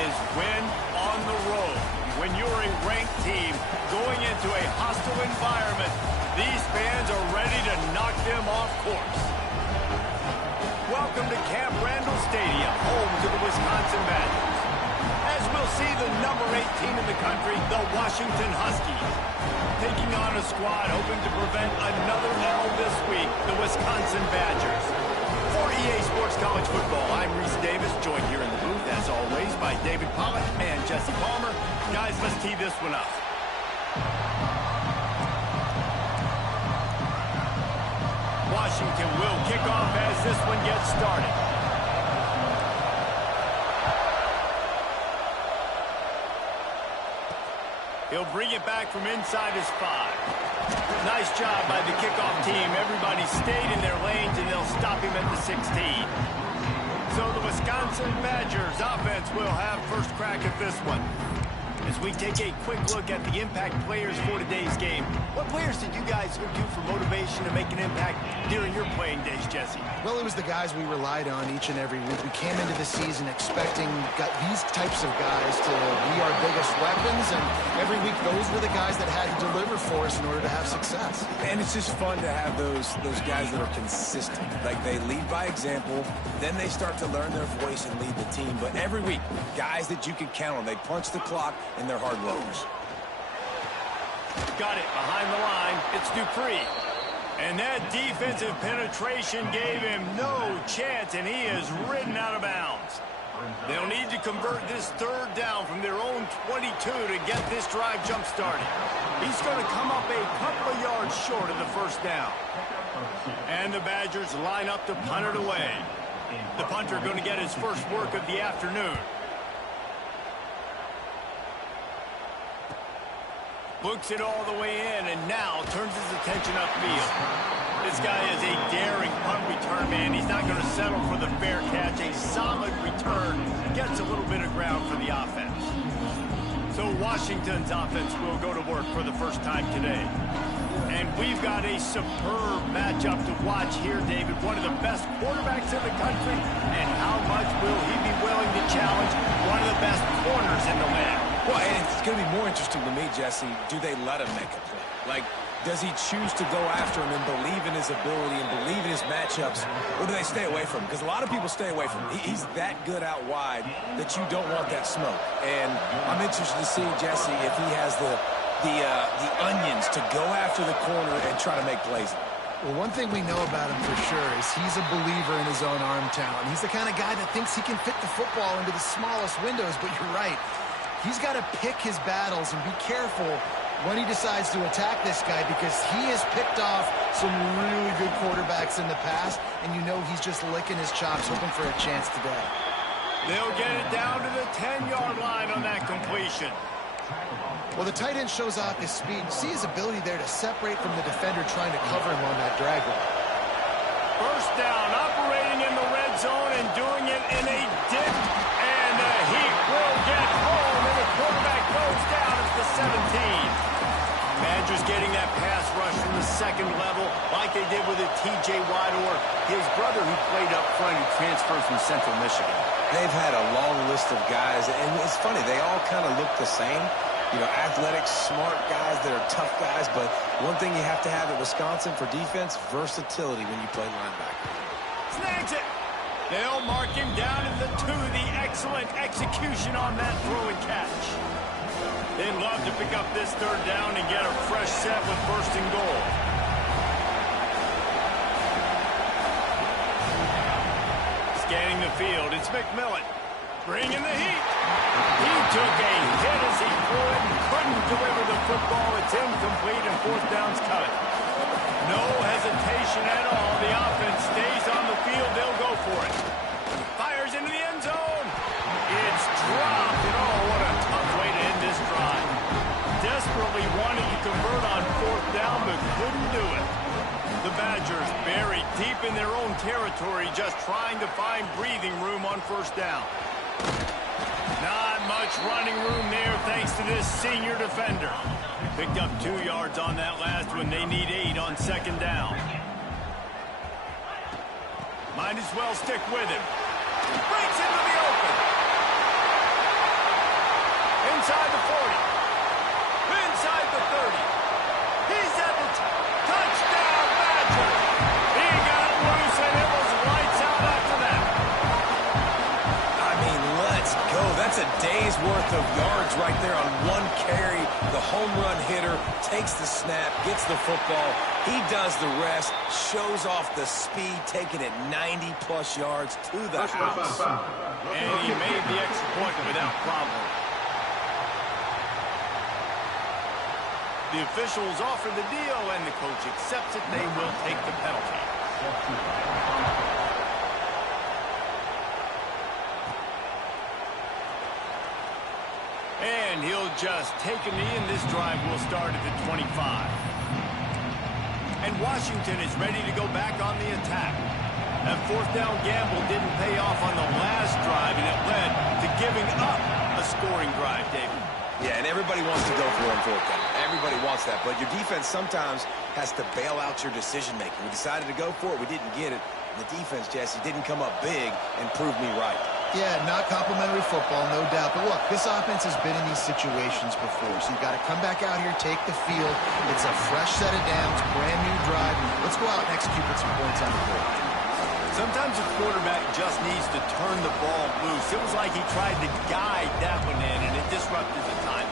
is win on the road. When you're a ranked team going into a hostile environment, these fans are ready to knock them off course. Welcome to Camp Randall Stadium, home to the Wisconsin Badgers. As we'll see the number 8 team in the country, the Washington Huskies, taking on a squad hoping to prevent another L this week, the Wisconsin Badgers. For EA Sports College Football, I'm Reese Davis, joined here in the booth, as always, by David Pollack and Jesse Palmer. Guys, let's tee this one up. Washington will kick off as this one gets started. He'll bring it back from inside his 5. Nice job by the kickoff team. Everybody stayed in their lanes, and they'll stop him at the 16. So the Wisconsin Badgers offense will have first crack at this one. As we take a quick look at the impact players for today's game, what players did you guys go to for motivation to make an impact during your playing days, Jesse? Well, it was the guys we relied on each and every week. We came into the season expecting these types of guys to be our biggest weapons, and every week those were the guys that had to deliver for us in order to have success. And it's just fun to have those guys that are consistent. Like, they lead by example, then they start to learn their voice and lead the team. But every week, guys that you can count on, they punch the clock, and they're hard workers. Got it behind the line. It's Dupree. And that defensive penetration gave him no chance, and he is ridden out of bounds. They'll need to convert this third down from their own 22 to get this drive jump-started. He's going to come up a couple of yards short of the first down. And the Badgers line up to punt it away. The punter going to get his first work of the afternoon. Books it all the way in, and now turns his attention upfield. This guy is a daring punt return man. He's not going to settle for the fair catch. A solid return gets a little bit of ground for the offense. So Washington's offense will go to work for the first time today. And we've got a superb matchup to watch here, David. One of the best quarterbacks in the country. And how much will he be willing to challenge one of the best corners in the land? Well, and it's going to be more interesting to me, Jesse, do they let him make a play? Like, does he choose to go after him and believe in his ability and believe in his matchups, or do they stay away from him? Because a lot of people stay away from him. He's that good out wide that you don't want that smoke. And I'm interested to see, Jesse, if he has the onions to go after the corner and try to make plays. Well, one thing we know about him for sure is he's a believer in his own arm talent. He's the kind of guy that thinks he can fit the football into the smallest windows, but you're right. He's got to pick his battles and be careful when he decides to attack this guy, because he has picked off some really good quarterbacks in the past, and you know he's just licking his chops, hoping for a chance today. They'll get it down to the 10-yard line on that completion. Well, the tight end shows off his speed. You see his ability there to separate from the defender trying to cover him on that drag route. First down, operating in the red zone and doing it in a dip, and he will get home, and the quarterback goes down at the 17. Badgers getting that pass rush from the second level like they did with a T.J. Watt or his brother who played up front who transferred from Central Michigan. They've had a long list of guys, and it's funny, they all kind of look the same. You know, athletic, smart guys that are tough guys, but one thing you have to have at Wisconsin for defense, versatility when you play linebacker. Snags it. They'll mark him down at the 2. The excellent execution on that throw and catch. They'd love to pick up this third down and get a fresh set with first and goal. Scanning the field, it's McMillan. Bringing the heat. He took a hit as he threw it and couldn't deliver the football. It's incomplete and fourth down's coming. No hesitation at all. The offense stays on the field. They'll go for it. Fires into the end zone. It's dropped. And oh, what a tough way to end this drive. Desperately wanted to convert on fourth down, but couldn't do it. The Badgers buried deep in their own territory, just trying to find breathing room on first down. Not much running room there thanks to this senior defender. Picked up 2 yards on that last one. They need 8 on second down. Might as well stick with him. Breaks into the open. worth of yards right there on one carry. The home run hitter takes the snap, gets the football. He does the rest, shows off the speed, taking it 90-plus yards to the house. And he made the extra point without problem. The officials offer the deal, and the coach accepts it. They will take the penalty. And he'll just take a knee, and this drive will start at the 25. And Washington is ready to go back on the attack. That fourth down gamble didn't pay off on the last drive, and it led to giving up a scoring drive, David. Yeah, and everybody wants to go for it on fourth down. Everybody wants that, but your defense sometimes has to bail out your decision-making. We decided to go for it. We didn't get it. The defense, Jesse, didn't come up big and prove me right. Yeah, not complimentary football, no doubt. But look, this offense has been in these situations before, so you've got to come back out here, take the field. It's a fresh set of downs, brand new drive. Let's go out and execute with some points on the board. Sometimes a quarterback just needs to turn the ball loose. It was like he tried to guide that one in, and it disrupted the time.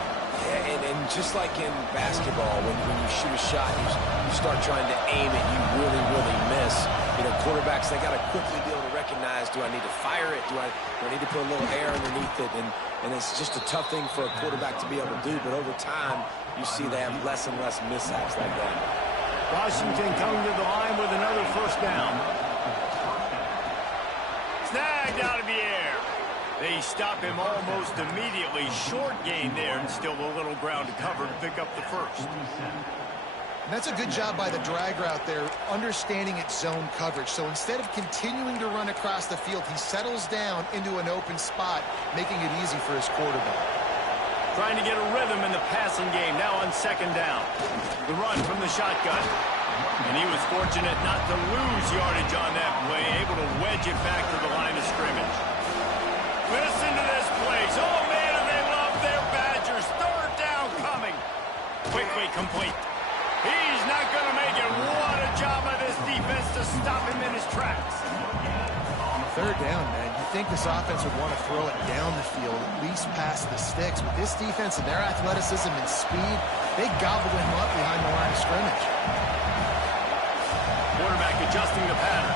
Yeah, and just like in basketball, when you shoot a shot, you start trying to aim it, you really, really miss. You know, quarterbacks, they got to quickly be able to recognize, do I need to fire it? Do I need to put a little air underneath it? And it's just a tough thing for a quarterback to be able to do, but over time, you see they have less and less mishaps like that. Washington coming to the line with another first down. Snagged out of the air. They stop him almost immediately. Short gain there, and still a little ground to cover to pick up the first. And that's a good job by the drag route there, understanding its zone coverage. So instead of continuing to run across the field, he settles down into an open spot, making it easy for his quarterback. Trying to get a rhythm in the passing game, now on second down. The run from the shotgun. And he was fortunate not to lose yardage on that play, able to wedge it back to the line of scrimmage. Listen to this place. Oh, man, they love their Badgers. Third down coming. Quickly complete. He's not going to make it. What a job by this defense to stop him in his tracks. Third down, man. You think this offense would want to throw it down the field, at least past the sticks. With this defense and their athleticism and speed, they gobbled him up behind the line of scrimmage. Quarterback adjusting the pattern.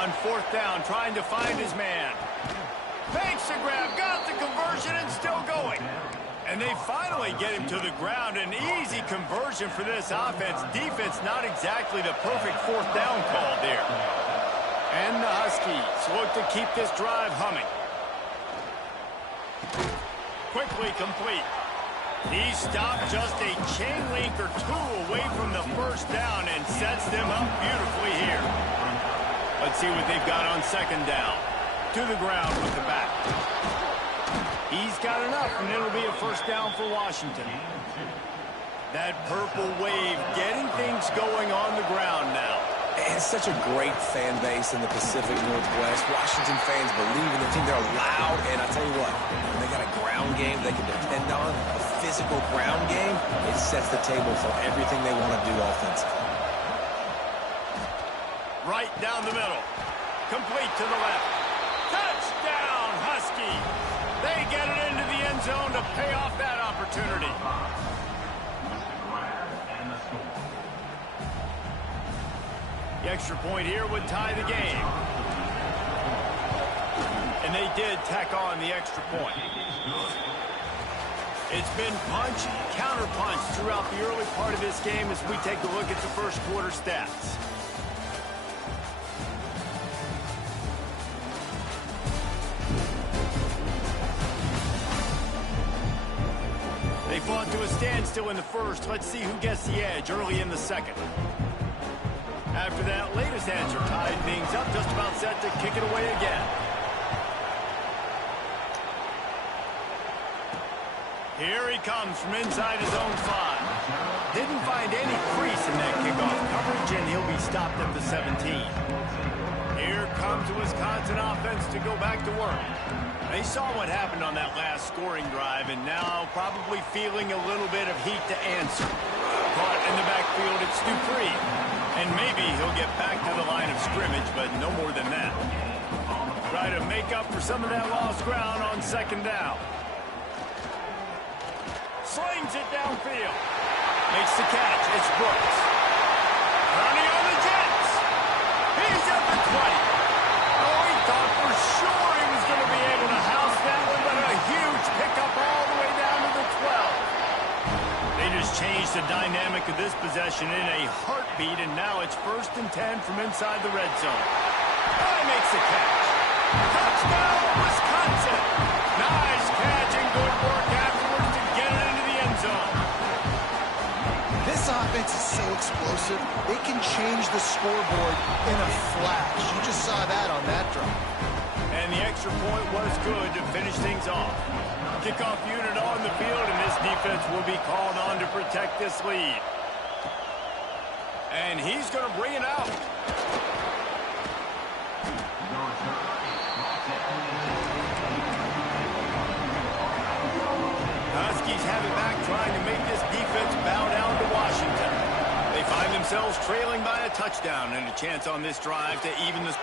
On fourth down, trying to find his man. Makes the grab, got the conversion, and still going. And they finally get him to the ground. An easy conversion for this offense. Defense not exactly the perfect fourth down call there. And the Huskies look to keep this drive humming. Quickly complete. He stopped just a chain link or two away from the first down and sets them up beautifully here. Let's see what they've got on second down. To the ground with the back. He's got enough, and it'll be a first down for Washington. That purple wave getting things going on the ground now. It's such a great fan base in the Pacific Northwest. Washington fans believe in the team. They're loud, and I tell you what, when they got a ground game they can depend on, a physical ground game, it sets the table for everything they want to do offensively. Right down the middle. Complete to the left. Touchdown, Husky. They get it into the end zone to pay off that opportunity. The extra point here would tie the game. And they did tack on the extra point. It's been punch, counter-punch throughout the early part of this game as we take a look at the first quarter stats. They fought to a standstill in the first. Let's see who gets the edge early in the second. After that latest answer tied things up, just about set to kick it away again. Here he comes from inside his own 5. Didn't find any crease in that kickoff coverage, and he'll be stopped at the 17. Here comes the Wisconsin offense to go back to work. They saw what happened on that last scoring drive, and now probably feeling a little bit of heat to answer. Caught in the backfield, it's Dupree. And maybe he'll get back to the line of scrimmage, but no more than that. Try to make up for some of that lost ground on second down. Slings it downfield. Makes the catch. It's Brooks. Running on the Jets. He's at the 20. Oh, he thought for sure he was going to be able to house that one, but a huge pickup all the way down to the 12. They just changed the dynamic of this possession in a heartbeat, and now it's 1st and 10 from inside the red zone. Oh, he makes the catch. Touchdown, Wisconsin. Nice catch and good work afterwards to get it into the end zone. This offense is so explosive, it can change the scoreboard in a flash. You just saw that on that drive. And the extra point was good to finish things off. Kickoff unit on the field, and this defense will be called on to protect this lead. And he's going to bring it out. Huskies have it back, trying to make this defense bow down to Washington. They find themselves trailing by a touchdown and a chance on this drive to even the